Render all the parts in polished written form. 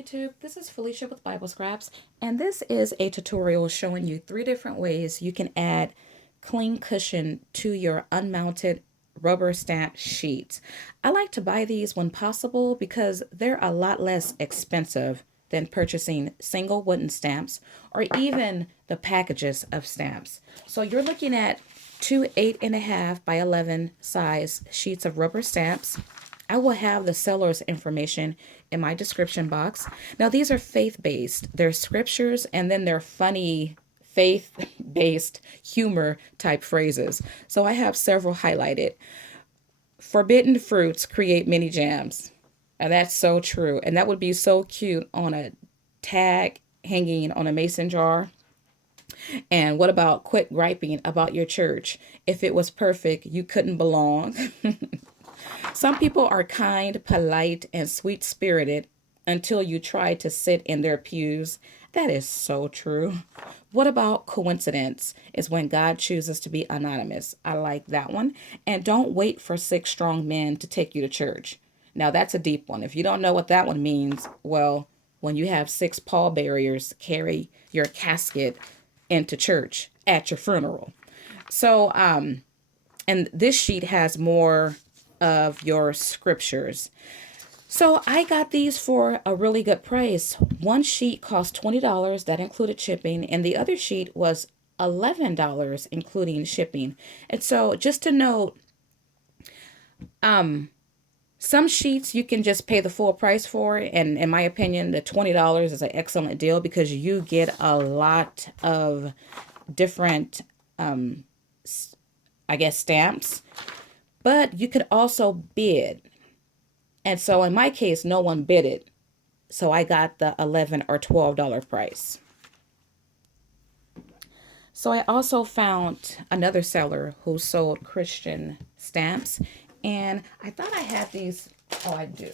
YouTube, this is Felicia with Bible Scraps, and this is a tutorial showing you 3 different ways you can add clean cushion to your unmounted rubber stamp sheets. I like to buy these when possible because they're a lot less expensive than purchasing single wooden stamps or even the packages of stamps. So you're looking at two 8.5 by 11 size sheets of rubber stamps. I will have the seller's information in my description box. Now, these are faith-based. They're scriptures, and then they're funny faith-based humor type phrases. So I have several highlighted. Forbidden fruits create mini jams. And that's so true. And that would be so cute on a tag hanging on a mason jar. And what about quit griping about your church? If it was perfect, you couldn't belong. Some people are kind, polite, and sweet spirited until you try to sit in their pews. That is so true. What about coincidence is when God chooses to be anonymous? I like that one. And don't wait for 6 strong men to take you to church. Now, that's a deep one. If you don't know what that one means, well, when you have 6 pallbearers carry your casket into church at your funeral. So, and this sheet has more of your scriptures. So I got these for a really good price. One sheet cost $20, that included shipping, and the other sheet was $11, including shipping. And so just to note, some sheets you can just pay the full price for, and in my opinion, the $20 is an excellent deal because you get a lot of different, I guess, stamps. But you could also bid. And so in my case, no one bid it. So I got the $11 or $12 price. So I also found another seller who sold Christian stamps. And I thought I had these. Oh, I do.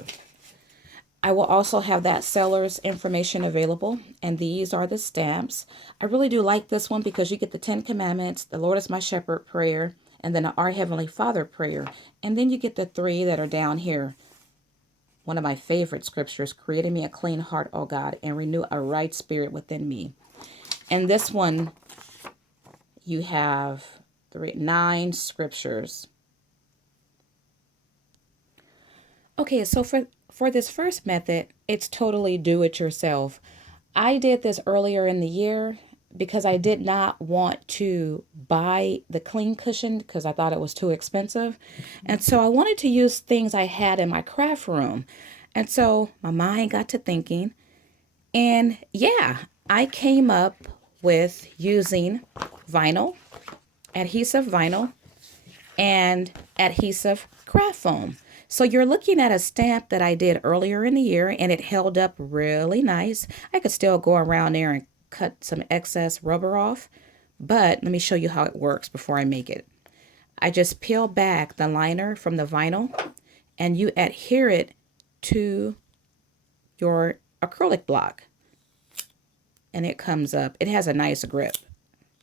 I will also have that seller's information available. And these are the stamps. I really do like this one because you get the 10 Commandments, the Lord is my shepherd prayer, and then Our Heavenly Father prayer. And then you get the 3 that are down here. One of my favorite scriptures, create in me a clean heart, O God, and renew a right spirit within me. And this one, you have 9 scriptures. Okay, so for this first method, it's totally do it yourself. I did this earlier in the year because I did not want to buy the clean cushion because I thought it was too expensive. And so I wanted to use things I had in my craft room. And so my mind got to thinking, and yeah, I came up with using vinyl, adhesive vinyl, and adhesive craft foam. So you're looking at a stamp that I did earlier in the year, and it held up really nice. I could still go around there and cut some excess rubber off, but let me show you how it works before I make it. I just peel back the liner from the vinyl, and you adhere it to your acrylic block, and it comes up. It has a nice grip.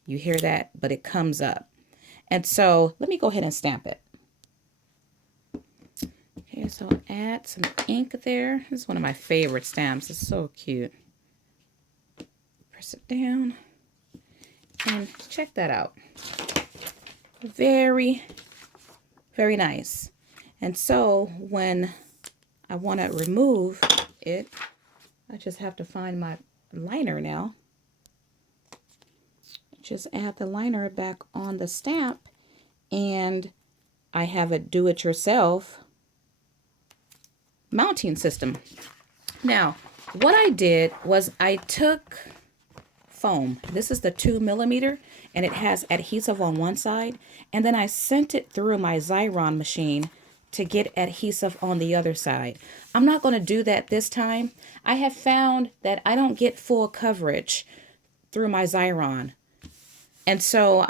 You hear that? But it comes up. And so let me go ahead and stamp it. Okay, so add some ink there. This is one of my favorite stamps. It's so cute. Press it down and check that out. Very, very nice. And so when I want to remove it, I just have to find my liner now. Just add the liner back on the stamp, and I have a do-it-yourself mounting system. Now, what I did was I took foam. This is the 2mm, and it has adhesive on one side, and then I sent it through my Xyron machine to get adhesive on the other side. I'm not going to do that this time. I have found that I don't get full coverage through my Xyron. And so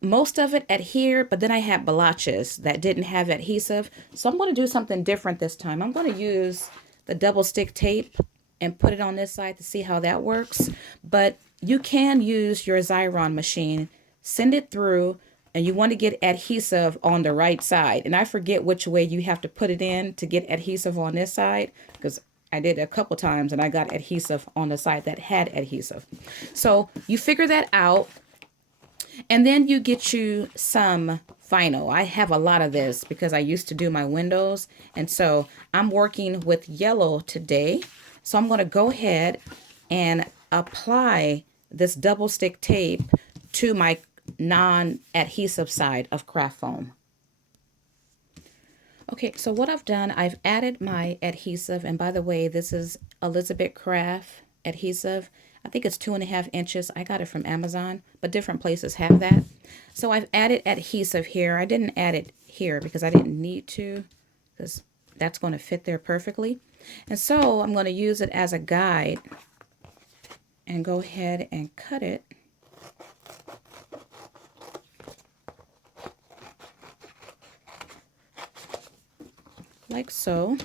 most of it adhered, but then I had blotches that didn't have adhesive. So I'm going to do something different this time. I'm going to use the double stick tape and put it on this side to see how that works. But you can use your Xyron machine, send it through, and you want to get adhesive on the right side. And I forget which way you have to put it in to get adhesive on this side because I did it a couple times and I got adhesive on the side that had adhesive. So you figure that out, and then you get you some vinyl. I have a lot of this because I used to do my windows, and so I'm working with yellow today. So I'm going to go ahead and apply this double stick tape to my non-adhesive side of craft foam. Okay, so what I've done, I've added my adhesive, and by the way, this is Elizabeth Craft adhesive. I think it's 2.5 inches. I got it from Amazon, but different places have that. So I've added adhesive here. I didn't add it here because I didn't need to, because that's going to fit there perfectly. And so I'm going to use it as a guide and go ahead and cut it. Like so.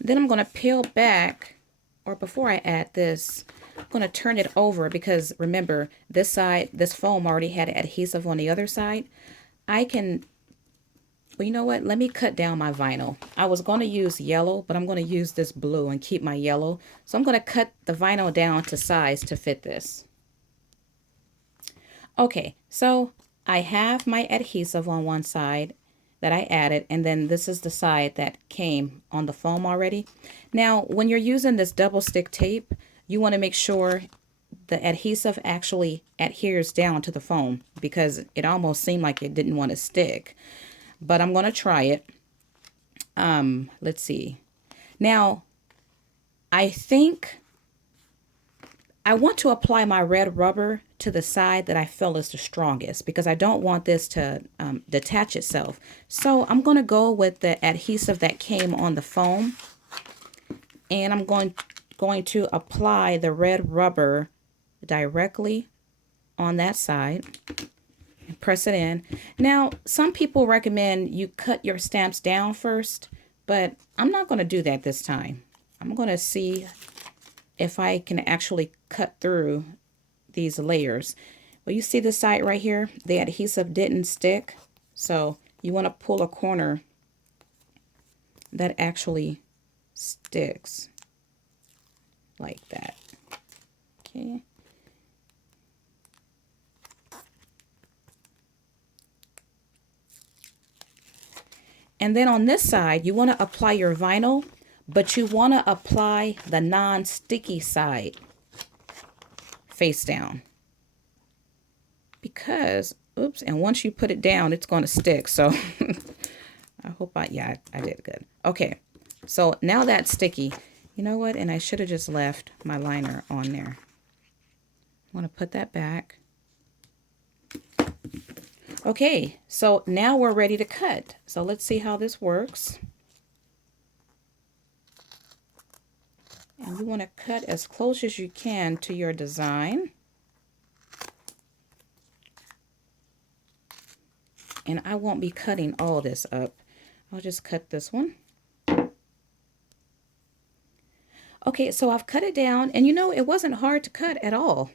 Then I'm going to peel back, or before I add this, I'm going to turn it over because remember, this side, this foam already had adhesive on the other side. I can, well, you know what? Let me cut down my vinyl. I was going to use yellow, but I'm going to use this blue and keep my yellow. So I'm going to cut the vinyl down to size to fit this. Okay, so I have my adhesive on one side that I added, and then this is the side that came on the foam already. Now, when you're using this double stick tape, you want to make sure the adhesive actually adheres down to the foam because it almost seemed like it didn't want to stick. But I'm going to try it. Let's see. Now, I think I want to apply my red rubber to the side that I feel is the strongest because I don't want this to detach itself. So I'm going to go with the adhesive that came on the foam, and I'm going to apply the red rubber directly on that side and press it in. Now, some people recommend you cut your stamps down first, but I'm not going to do that this time. I'm going to see if I can actually cut through these layers. Well, you see the side right here, the adhesive didn't stick. So you want to pull a corner that actually sticks like that. Okay. And then on this side, you want to apply your vinyl, but you want to apply the non-sticky side face down. Because, oops, and once you put it down, it's going to stick. So I hope I did good. Okay, so now that's sticky. You know what? And I should have just left my liner on there. I want to put that back. Okay, so now we're ready to cut. So let's see how this works. And you want to cut as close as you can to your design. And I won't be cutting all this up. I'll just cut this one. Okay, so I've cut it down, and you know, it wasn't hard to cut at all.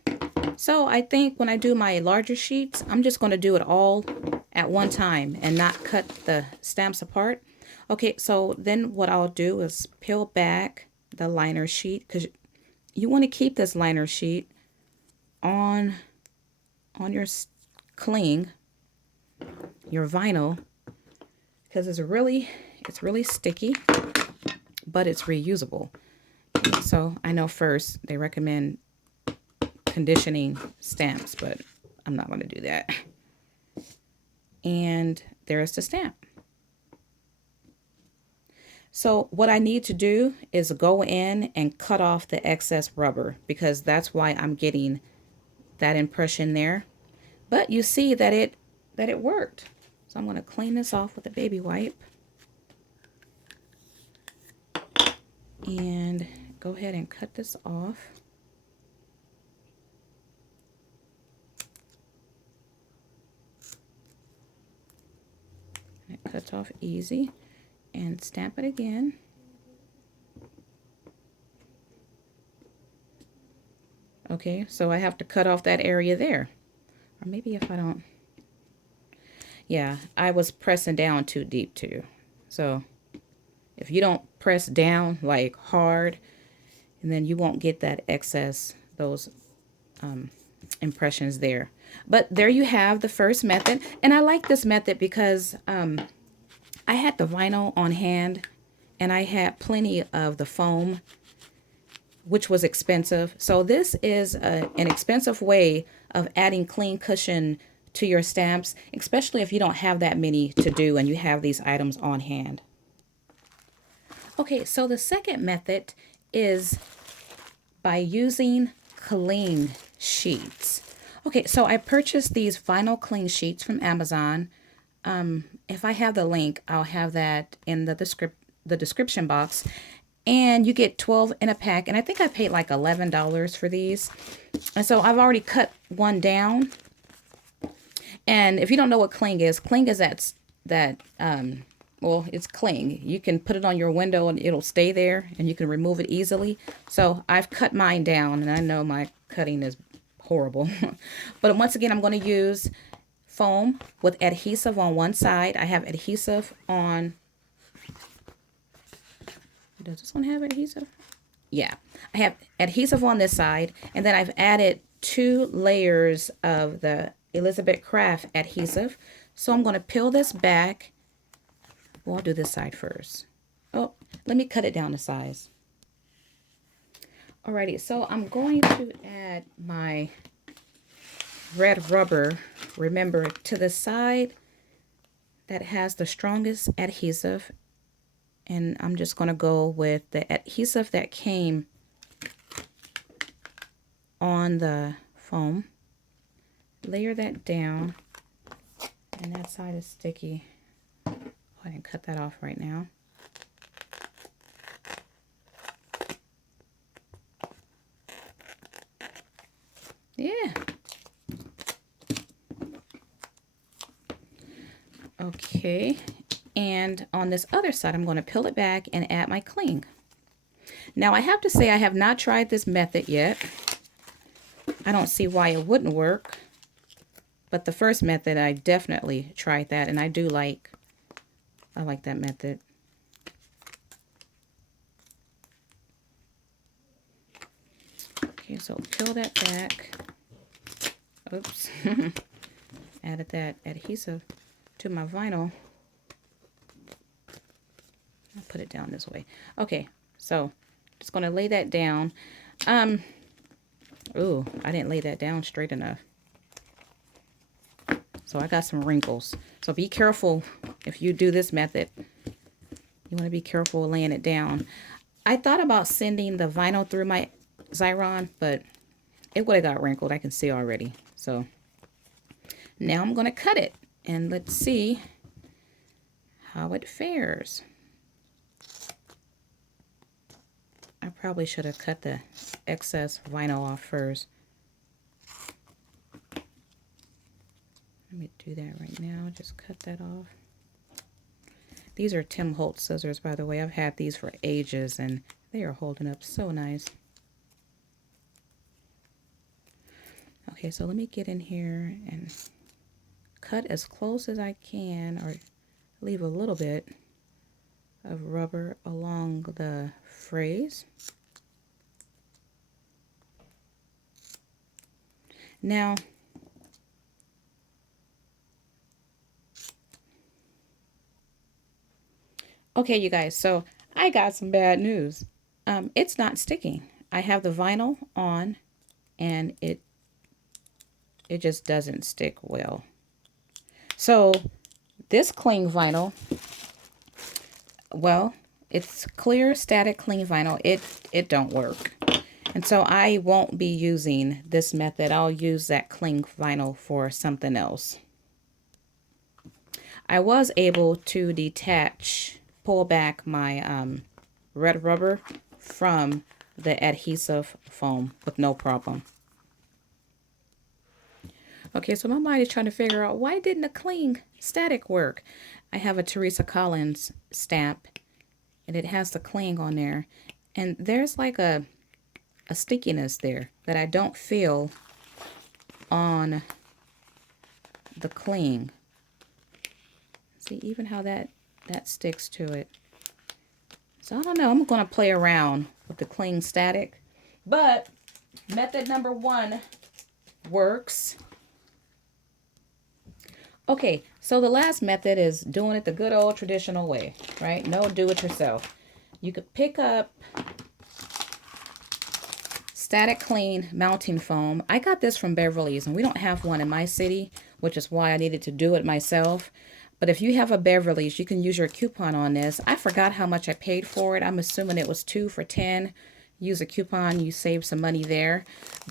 So I think when I do my larger sheets, I'm just going to do it all at one time and not cut the stamps apart. Okay, so then what I'll do is peel back the liner sheet, because you want to keep this liner sheet on your cling, your vinyl, because it's really sticky, but it's reusable. So I know first they recommend conditioning stamps, but I'm not going to do that. And there's the stamp. So what I need to do is go in and cut off the excess rubber, because that's why I'm getting that impression there. But you see that it worked. So I'm going to clean this off with a baby wipe. And go ahead and cut this off. It cuts off easy. And stamp it again. Okay, so I have to cut off that area there. Or maybe if I don't... Yeah, I was pressing down too deep too. So if you don't press down like hard, and then you won't get that excess, those impressions there. But there you have the first method. And I like this method because I had the vinyl on hand and I had plenty of the foam, which was expensive. So this is an expensive way of adding clean cushion to your stamps, especially if you don't have that many to do and you have these items on hand. Okay, so the second method is by using cling sheets. Okay, so I purchased these vinyl cling sheets from Amazon. If I have the link, I'll have that in the description box. And you get 12 in a pack, and I think I paid like $11 for these. And so I've already cut one down. And if you don't know what cling is well, it's cling. You can put it on your window and it'll stay there and you can remove it easily. So I've cut mine down, and I know my cutting is horrible. But once again, I'm going to use foam with adhesive on one side. I have adhesive on... Does this one have adhesive? Yeah, I have adhesive on this side, and then I've added 2 layers of the Elizabeth Craft adhesive. So I'm going to peel this back. Well, I'll do this side first. Oh, let me cut it down to size. Alrighty, so I'm going to add my red rubber, remember, to the side that has the strongest adhesive. And I'm just going to go with the adhesive that came on the foam. Layer that down. And that side is sticky. Go ahead and cut that off right now. Yeah. Okay. And on this other side, I'm going to peel it back and add my cling. Now, I have to say I have not tried this method yet. I don't see why it wouldn't work. But the first method, I definitely tried that, and I like that method. Okay, so peel that back. Oops. Added that adhesive to my vinyl. I'll put it down this way. Okay, so just going to lay that down. Ooh, I didn't lay that down straight enough. So I got some wrinkles. So be careful if you do this method. You want to be careful laying it down. I thought about sending the vinyl through my Xyron, but it would have got wrinkled. I can see already. So now I'm going to cut it, and let's see how it fares. I probably should have cut the excess vinyl off first. Let me do that right now. Just cut that off. These are Tim Holtz scissors, by the way. I've had these for ages, and they are holding up so nice. Okay, so let me get in here and cut as close as I can, or leave a little bit of rubber along the phrase. Now, okay, you guys, so I got some bad news. It's not sticking. I have the vinyl on, and it just doesn't stick well. So this cling vinyl, well, it's clear static cling vinyl. It don't work. And so I won't be using this method. I'll use that cling vinyl for something else. I was able to pull back my red rubber from the adhesive foam with no problem. Okay, so my mind is trying to figure out, why didn't the cling static work? I have a Teresa Collins stamp, and it has the cling on there. And there's like a stickiness there that I don't feel on the cling. See, even how that sticks to it. So I don't know, I'm going to play around with the cling static. But method number 1 works. Okay, so the last method is doing it the good old traditional way, right? No do-it-yourself. You could pick up static cling mounting foam. I got this from Beverly's, and we don't have one in my city, which is why I needed to do it myself. But if you have a Beverly's, you can use your coupon on this. I forgot how much I paid for it. I'm assuming it was 2 for $10. Use a coupon, you save some money there.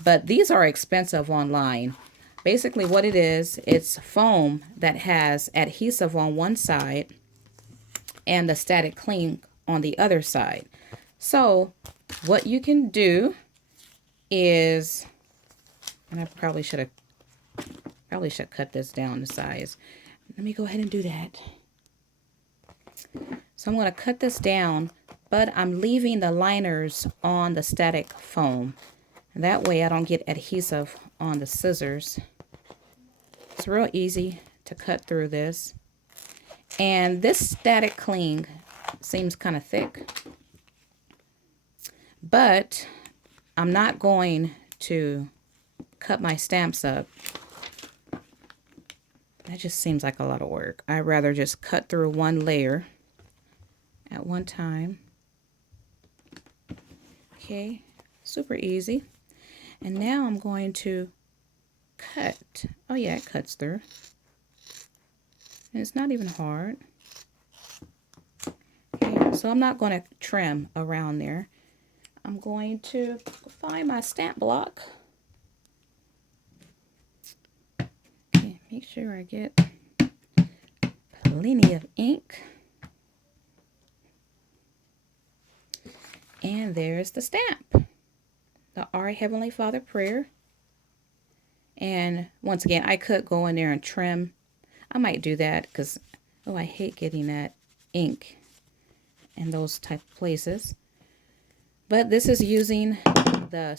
But these are expensive online. Basically what it is, it's foam that has adhesive on one side and the static cling on the other side. So what you can do is, and I probably should cut this down to size. Let me go ahead and do that. So I'm going to cut this down, but I'm leaving the liners on the static foam. That way I don't get adhesive on the scissors. It's real easy to cut through this. And this static cling seems kind of thick, but I'm not going to cut my stamps up. That just seems like a lot of work. I'd rather just cut through one layer at one time. Okay, super easy. And now I'm going to cut. Oh yeah, it cuts through. And it's not even hard. Okay, so I'm not going to trim around there. I'm going to find my stamp block. Okay, make sure I get plenty of ink. And there's the stamp. The Our Heavenly Father prayer. And once again, I could go in there and trim. I might do that because, oh, I hate getting that ink in those type of places. But this is using the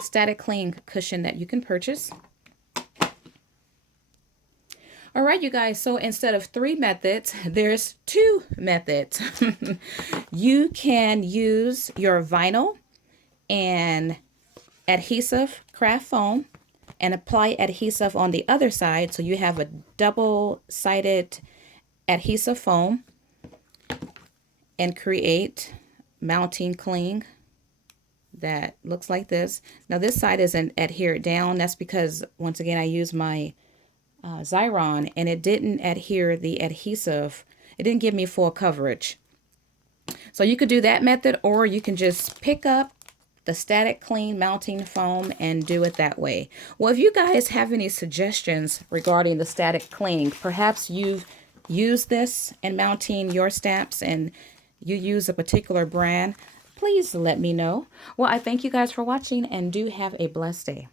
static cling cushion that you can purchase. All right, you guys, so instead of 3 methods, there's 2 methods. You can use your vinyl and adhesive craft foam and apply adhesive on the other side, so you have a double-sided adhesive foam, and create mounting cling that looks like this. Now this side isn't adhered down. That's because, once again, I used my Xyron and it didn't adhere the adhesive. It didn't give me full coverage. So you could do that method, or you can just pick up the static cling mounting foam and do it that way. Well, if you guys have any suggestions regarding the static cling, perhaps you've used this in mounting your stamps and you use a particular brand, please let me know. Well, I thank you guys for watching and do have a blessed day.